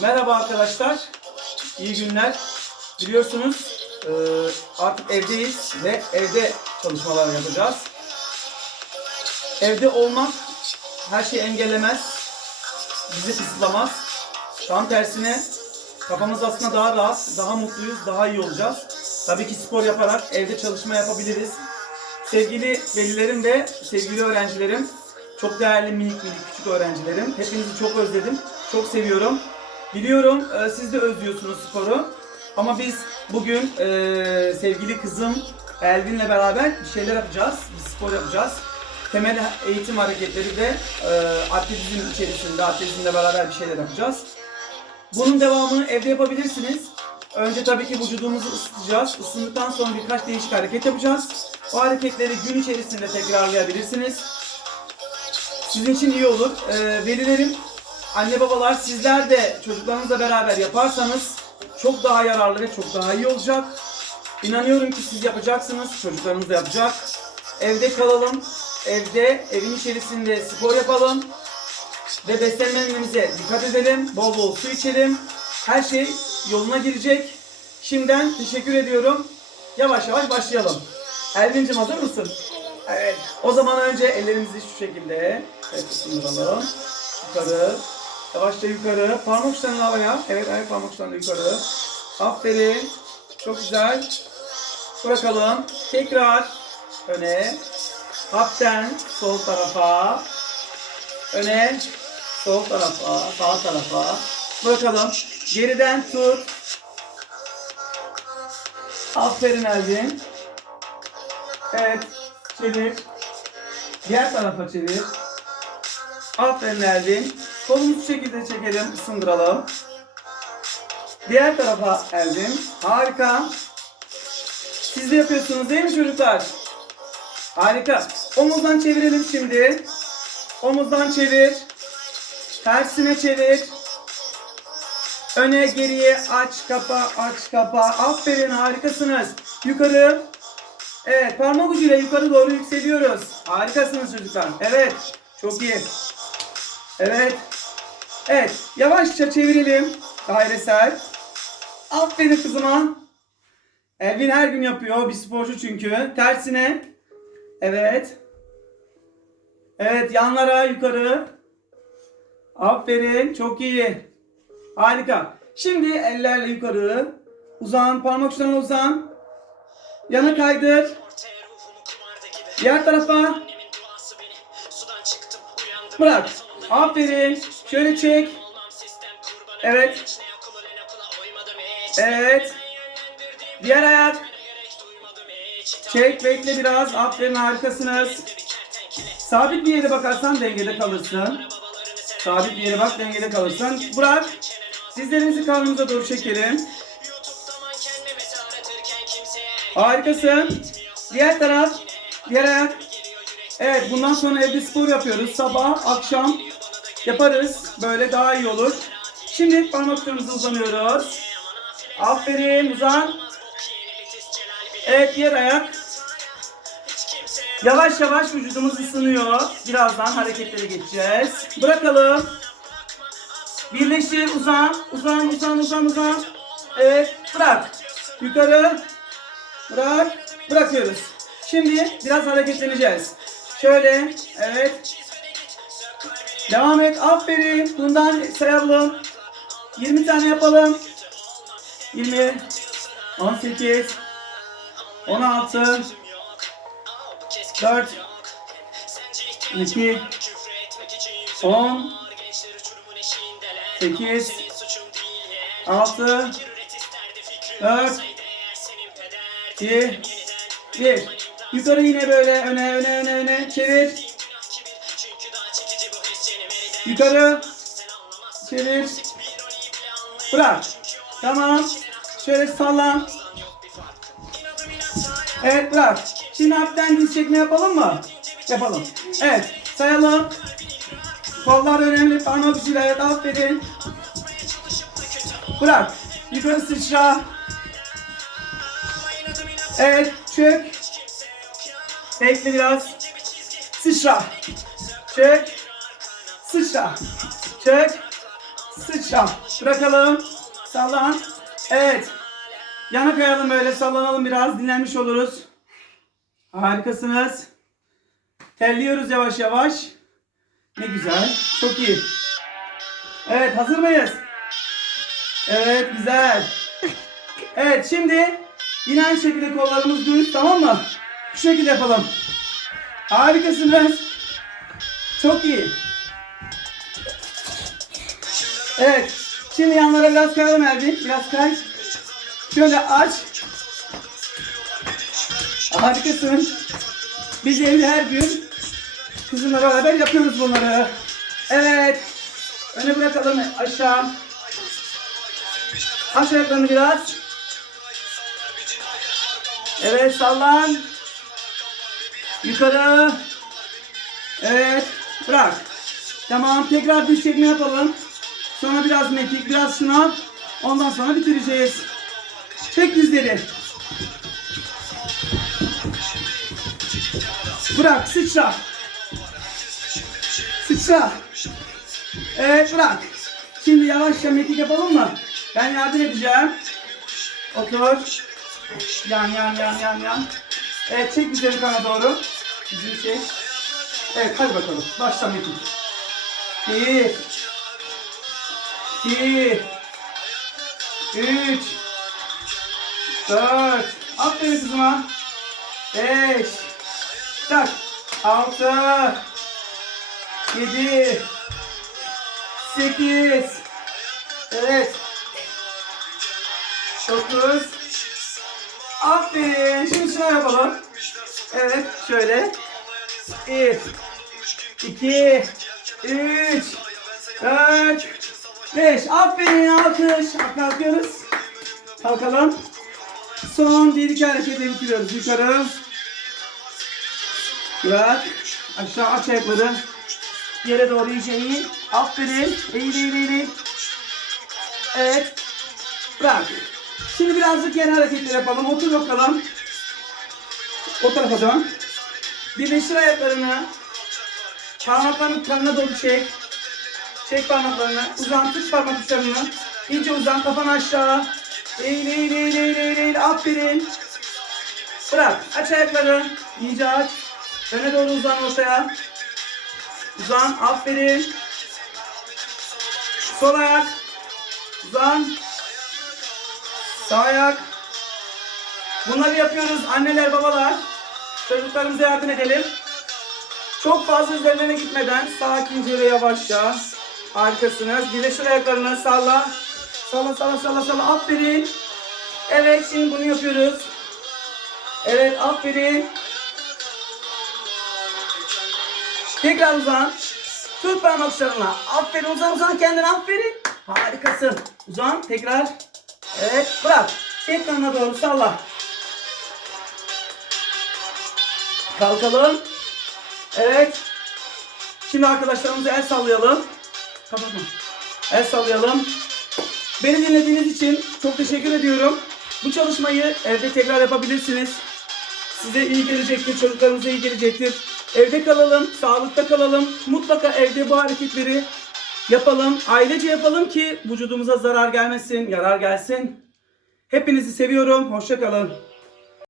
Merhaba arkadaşlar, iyi günler. Biliyorsunuz e, artık evdeyiz ve evde çalışmalar yapacağız. Evde olmak her şeyi engellemez, bizi kısıtlamaz. Tam tersine kafamız aslında daha rahat, daha mutluyuz, daha iyi olacağız. Tabii ki spor yaparak evde çalışma yapabiliriz. Sevgili velilerim ve sevgili öğrencilerim, çok değerli minik minik küçük öğrencilerim. Hepinizi çok özledim, çok seviyorum. Biliyorum e, siz de özlüyorsunuz sporu. Ama biz bugün e, sevgili kızım Elvin'le beraber bir şeyler yapacağız. Bir spor yapacağız. Temel eğitim hareketleri ve e, atletizm içerisinde, atletizmle beraber bir şeyler yapacağız. Bunun devamını evde yapabilirsiniz. Önce tabii ki vücudumuzu ısıtacağız. Isındıktan sonra birkaç değişik hareket yapacağız. O hareketleri gün içerisinde tekrarlayabilirsiniz. Sizin için iyi olur. Ee, velilerim, anne babalar sizler de çocuklarınızla beraber yaparsanız çok daha yararlı ve çok daha iyi olacak. İnanıyorum ki siz yapacaksınız, çocuklarınız da yapacak. Evde kalalım, evde, evin içerisinde spor yapalım ve beslenmemize dikkat edelim. Bol bol su içelim. Her şey yoluna girecek. Şimdiden teşekkür ediyorum. Yavaş yavaş başlayalım. Elvin'cim hazır mısın? Evet. O zaman önce ellerimizi şu şekilde evet, ısındıralım. Yukarı. Yavaşça yukarı. Parmak uçlarını havaya. Evet ayak parmak uçlarını yukarı. Aferin. Çok güzel. Bırakalım. Tekrar öne. Haften sol tarafa. Öne. Sol tarafa. Sağ tarafa. Bırakalım. Geriden tut. Aferin Elvin. Evet. Çevir. Diğer tarafa çevir. Aferin Elvin. Kolumuzu şu şekilde çekelim, ısındıralım. Diğer tarafa Elvin. Harika. Siz de yapıyorsunuz değil mi çocuklar? Harika. Omuzdan çevirelim şimdi. Omuzdan çevir. Tersine çevir. Öne geriye aç kapa aç kapa. Aferin harikasınız. Yukarı. Evet parmak ucuyla yukarı doğru yükseliyoruz. Harikasınız çocuklar. Evet. Çok iyi. Evet. Evet. Yavaşça çevirelim. Dairesel. Aferin kızıma. Elvin her gün yapıyor. Bir sporcu çünkü. Tersine. Evet. Evet yanlara yukarı. Aferin. Çok iyi. Harika. Şimdi ellerle yukarı. Uzan. Parmak uçlarına uzan. Yana kaydır. Diğer tarafa. Bırak. Aferin. Şöyle çek. Evet. Evet. Diğer ayak. Çek bekle biraz. Aferin harikasınız. Sabit bir yere bakarsan dengede kalırsın. Sabit bir yere bak dengede kalırsın. Bırak. Dizlerimizi karnımıza doğru çekelim. Harikasın. Diğer taraf. Diğer ayak. Evet bundan sonra evde spor yapıyoruz. Sabah, akşam yaparız. Böyle daha iyi olur. Şimdi parmaklarımızı uzanıyoruz. Aferin uzan. Evet diğer ayak. Yavaş yavaş vücudumuz ısınıyor. Birazdan hareketlere geçeceğiz. Bırakalım. Birleştir uzan. Uzan uzan uzan uzan. Evet bırak. Yukarı. Bırak. Bırakıyoruz. Şimdi biraz hareketleneceğiz. Şöyle. Evet. Devam et. Aferin. Bundan sayalım. 20 tane yapalım. 20 18 16 4 2 10 8 6 4 2 1 Yukarı yine böyle öne öne öne öne çevir. Yukarı çevir. Bırak. Tamam. Şöyle sallan. Evet bırak. Şimdi hafiften diz çekme yapalım mı? Yapalım. Evet. Sayalım. Kollar önemli. Parmak ucuyla. Evet aferin. Bırak. Yukarı sıçra. Evet. Çök. Bekle biraz. Sıçra. Çök. Sıçra. Çök. sıçra. Bırakalım. Sallan. Evet. Yana kayalım böyle sallanalım biraz dinlenmiş oluruz. Harikasınız. Terliyoruz yavaş yavaş. Ne güzel. Çok iyi. Evet hazır mıyız? Evet güzel. Evet şimdi yine aynı şekilde kollarımız düz tamam mı? Şu şekilde yapalım. Harikasınız. Çok iyi. Evet. Şimdi yanlara biraz kayalım Erbil. Biraz kay. Şöyle aç. Harikasın. Biz evde her gün kızımla beraber yapıyoruz bunları. Evet. Öne bırakalım aşağı. Aç ayaklarını biraz. Evet sallan. Yukarı. Evet. Bırak. Tamam tekrar düz çekme yapalım. Sonra biraz mekik, biraz şınav. Ondan sonra bitireceğiz. Çek dizleri. Bırak sıçra. Sıçra. Evet bırak. Şimdi yavaşça mekik yapalım mı? Ben yardım edeceğim. Otur. Yan yan yan yan yan. Evet çek dizleri kana doğru. Dizini çek. Evet hadi bakalım. Başla mekik. Bir. İki. Üç. Dört. Aferin kızıma. Beş. Tak. Altı. Yedi. Sekiz. Evet. Dokuz. Aferin. Şimdi şuna yapalım. Evet. Şöyle. Bir. iki, Üç. Dört. Beş. Aferin. Alkış. Kalkıyoruz. Kalkalım. Son bir iki hareketi bitiriyoruz. Yukarı. Bırak. Aşağı aç ayakları. Yere doğru iyice eğil. Aferin. Eğil eğil. eğil. Evet. Bırak. Şimdi birazcık yer hareketleri yapalım. Otur bakalım. O tarafa dön. Birleştir ayaklarını. Parmaklarını kanına doğru çek. Çek parmaklarını. Uzan tut parmak uçlarını. İyice uzan kafanı aşağı. Eğil eğil eğil eğil eğil eğil. Aferin. Bırak. Aç ayakları. İyice aç. Öne doğru uzan ortaya. Uzan. Aferin. Sol ayak. Uzan. Sağ ayak. Bunları yapıyoruz anneler babalar. Çocuklarımıza yardım edelim. Çok fazla üzerlerine gitmeden sakince ve yavaşça. Harikasınız. Birleştir ayaklarını salla. Salla salla salla salla. Aferin. Evet şimdi bunu yapıyoruz. Evet aferin. Tekrar uzan. Tut parmak uçlarına. Aferin uzan uzan kendine aferin. Harikasın. Uzan tekrar. Evet bırak. Çek doğru salla. Kalkalım. Evet. Şimdi arkadaşlarımıza el sallayalım. Kapatma. El sallayalım. Beni dinlediğiniz için çok teşekkür ediyorum. Bu çalışmayı evde tekrar yapabilirsiniz. Size iyi gelecektir, çocuklarımıza iyi gelecektir. Evde kalalım, sağlıkta kalalım. Mutlaka evde bu hareketleri yapalım. Ailece yapalım ki vücudumuza zarar gelmesin, yarar gelsin. Hepinizi seviyorum. Hoşça kalın.